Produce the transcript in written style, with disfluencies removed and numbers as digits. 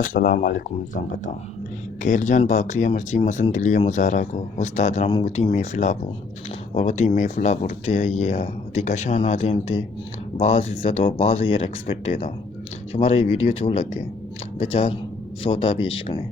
अस्सलाम वालेकुम संगता केरजान बाकरिया मर्ची मसन दिलिया मुजारा को उस्ताद रामूती महफिला बो और वती महफिला बुरते ये वती कशा ना देनते बाज़ इज़्ज़त और बाज़ ये एक्सपेक्टे था हमारा ये वीडियो चो लग गए बेचार सोता भी इश्क ने